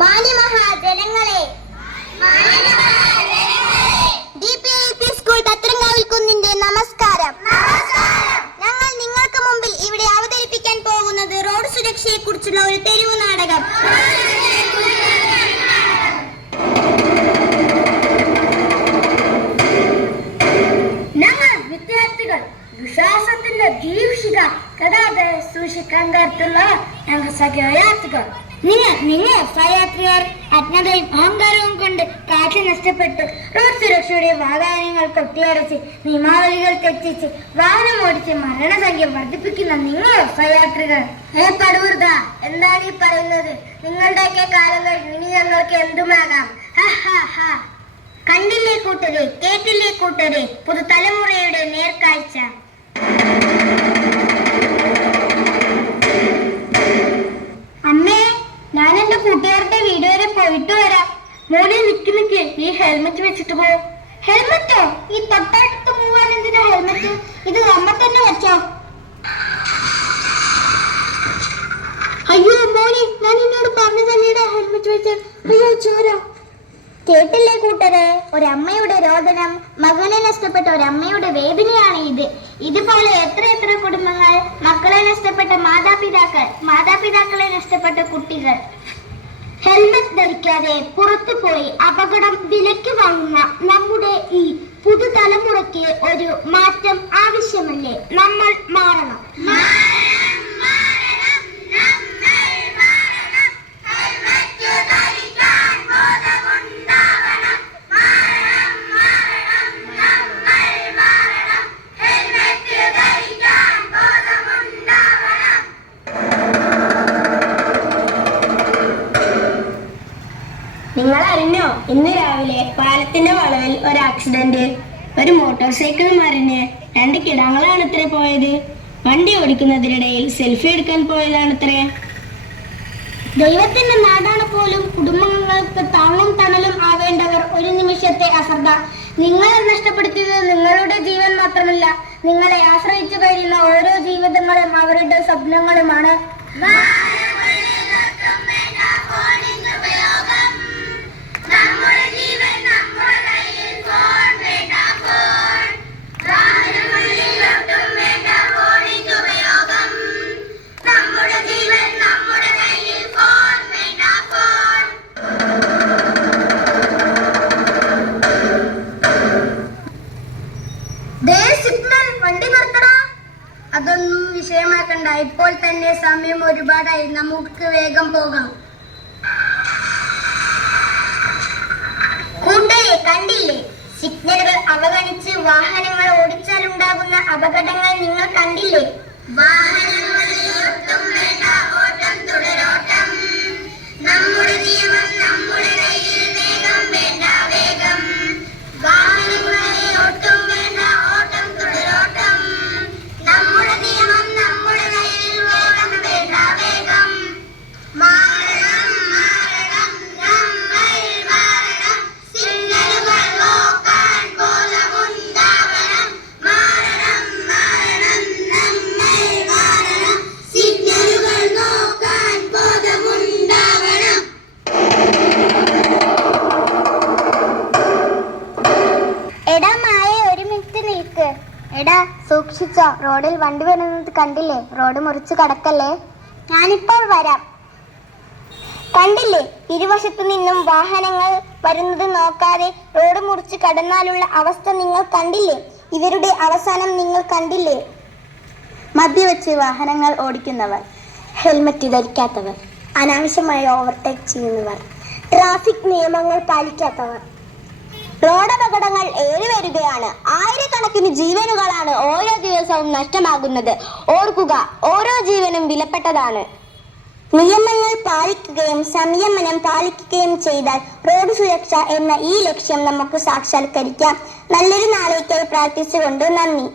മാന്യമഹാജനങ്ങളെ, DPIP school തത്രങ്കാവിൽ കുന്നിന്റെ നമസ്കാരം. ഞങ്ങൾ നിങ്ങൾക്ക് മുമ്പിൽ ഇവിടെ അവതരിപ്പിക്കാൻ പോകുന്നത് റോഡ് സുരക്ഷയെ കുറിച്ചുള്ള ഒരു തെരുവു നാടകം. ഞങ്ങൾ വിദ്യാർത്ഥികൾ വിശ്വാസത്തിന്റെ ദീപ്ഷിക ഗതാഗത സൂക്ഷിക്കാൻ കരുത്തുള്ള ഞങ്ങൾ സഹയാത്രികർ. നിങ്ങൾ സഹയാത്രികർ അജ്ഞതയും അഹങ്കാരവും കൊണ്ട് കാറ്റ് നഷ്ടപ്പെട്ടു റോഡ് സുരക്ഷയുടെ വാഹനങ്ങൾ കൊട്ടിയടച്ച് നിയമാവലികൾ തെറ്റിച്ച് വാഹനം ഓടിച്ച് മരണസംഖ്യ വർദ്ധിപ്പിക്കുന്ന നിങ്ങൾ സഹയാത്രികർ. പടൂർദ, എന്താണ് ഈ പറയുന്നത്? നിങ്ങളുടെയൊക്കെ കാലങ്ങൾ ഇനി ഞങ്ങൾക്ക് എന്തുമാകാം. കണ്ടില്ലേ കൂട്ടരെ, കേട്ടില്ലേ കൂട്ടരെ, പുതുതലമുറയുടെ നേർക്കാഴ്ച. അമ്മേ, ഞാൻ എന്റെ കൂട്ടുകാരുടെ വീട് വരെ പോയിട്ട് വരാം. മോനെ നിക്ക്, ഈ ഹെൽമെറ്റ് വെച്ചിട്ട് പോ. ഹെൽമെറ്റോ? ഈ തൊട്ടടുത്ത് പോവാൻ എന്തിനാ ഹെൽമെറ്റ്? ഇത് നമ്മ തന്നെ വെച്ചോ. അയ്യോ മോനെ, ഞാൻ എന്നോട് പറഞ്ഞതല്ലേടാ ഹെൽമെറ്റ് വെച്ച്. അയ്യോ ചോര. കേട്ടില്ലേ കൂട്ടരെ, ഒരമ്മയുടെ രോദനം, മകനെ നഷ്ടപ്പെട്ട ഒരമ്മയുടെ വേദനയാണ് ഇത്. ഇതുപോലെ എത്ര കുടുംബങ്ങൾ, മക്കളെ നഷ്ടപ്പെട്ട മാതാപിതാക്കൾ, മാതാപിതാക്കളെ നഷ്ടപ്പെട്ട കുട്ടികൾ. ഹെൽമെറ്റ് ധരിക്കാതെ പുറത്തു പോയി അപകടം വിലയ്ക്ക് വാങ്ങുന്ന നമ്മുടെ ഈ പുതുതലമുറയ്ക്ക് ഒരു മാറ്റം ആവശ്യമല്ലേ? നമ്മൾ മാറണം. നിങ്ങൾ അറിഞ്ഞോ, ഇന്ന് രാവിലെ പാലത്തിന്റെ വളവിൽ ഒരു ആക്സിഡന്റ്. ഒരു മോട്ടോർ സൈക്കിൾ മറിഞ്ഞ് 2 കിടാങ്ങളാണത്രേ പോയത്. വണ്ടി ഓടിക്കുന്നതിനിടയിൽ സെൽഫി എടുക്കാൻ പോയതാണത്രേ. ദൈവത്തിന്റെ നാടാണ് പോലും കുടുംബങ്ങൾക്ക് താങ്ങും തണലും ആവേണ്ടവർ ഒരു നിമിഷത്തെ അശ്രദ്ധ. നിങ്ങളെ നഷ്ടപ്പെടുത്തിയത് നിങ്ങളുടെ ജീവൻ മാത്രമല്ല, നിങ്ങളെ ആശ്രയിച്ചു കഴിയുന്ന ഓരോ ജീവിതങ്ങളും അവരുടെ സ്വപ്നങ്ങളുമാണ്. അതൊന്നും വിഷയമാക്കണ്ട, ഇപ്പോൾ തന്നെ സമയം ഒരുപാടായി, നമുക്ക് വേഗം പോകാം. കൂട്ടരെ, കണ്ടില്ലേ? സിഗ്നലുകൾ അവഗണിച്ച് വാഹനങ്ങൾ ഓടിച്ചാലുണ്ടാകുന്ന അപകടങ്ങൾ നിങ്ങൾ കണ്ടില്ലേ? നമ്മുടെ നിയമം നമ്മുടെ കയ്യിൽ, വേഗം വേണ്ട വേഗം. വാഹനങ്ങളെ ഒട്ടും വേണ്ട, ഓട്ടം തുടരോട്ടം. നമ്മുടെ നിയമം നമ്മുടെ കയ്യിൽ, വേഗം വേണ്ട വേഗം. മാറണം മാറണം നമ്മൾ മാറണം. സിഗ്നലുകൾ നോക്കാൻ ബോധമുണ്ടാവണം. മാറണം മാറണം നമ്മൾ മാറണം. സിഗ്നലുകൾ നോക്കാൻ ബോധമുണ്ടാവണം. എടാ മായ, ഒരു മിനിറ്റ് നിൽക്ക്. എടാ സൂക്ഷിച്ചോ, റോഡിൽ വണ്ടി വരുന്നത് കണ്ടില്ലേ? റോഡ് മുറിച്ച് കടക്കല്ലേ. ഞാനിപ്പോൾ വരാം. കണ്ടില്ലേ, ഇരുവശത്തു നിന്നും വാഹനങ്ങൾ വരുന്നത് നോക്കാതെ റോഡ് മുറിച്ച് കടന്നാലുള്ള അവസ്ഥ നിങ്ങൾ കണ്ടില്ലേ? ഇവരുടെ അവസാനം നിങ്ങൾ കണ്ടില്ലേ? മദ്യവെച്ച് വാഹനങ്ങൾ ഓടിക്കുന്നവർ, ഹെൽമറ്റ് ധരിക്കാത്തവർ, അനാവശ്യമായി ഓവർടേക്ക് ചെയ്യുന്നവർ, ട്രാഫിക് നിയമങ്ങൾ പാലിക്കാത്തവർ. റോഡപകടങ്ങൾ ഏറി വരികയാണ്. ആയിരക്കണക്കിന് ജീവനുകളാണ് ഓരോ ദിവസവും നഷ്ടമാകുന്നത്. ഓർക്കുക, ഓരോ ജീവനും വിലപ്പെട്ടതാണ്. നിയമങ്ങൾ പാലിക്കുകയും സംയമനം പാലിക്കുകയും ചെയ്താൽ റോഡ് സുരക്ഷ എന്ന ഈ ലക്ഷ്യം നമുക്ക് സാക്ഷാത്കരിക്കാം. നല്ലൊരു നാളേക്കായി പ്രാർത്ഥിച്ചുകൊണ്ട് നന്ദി.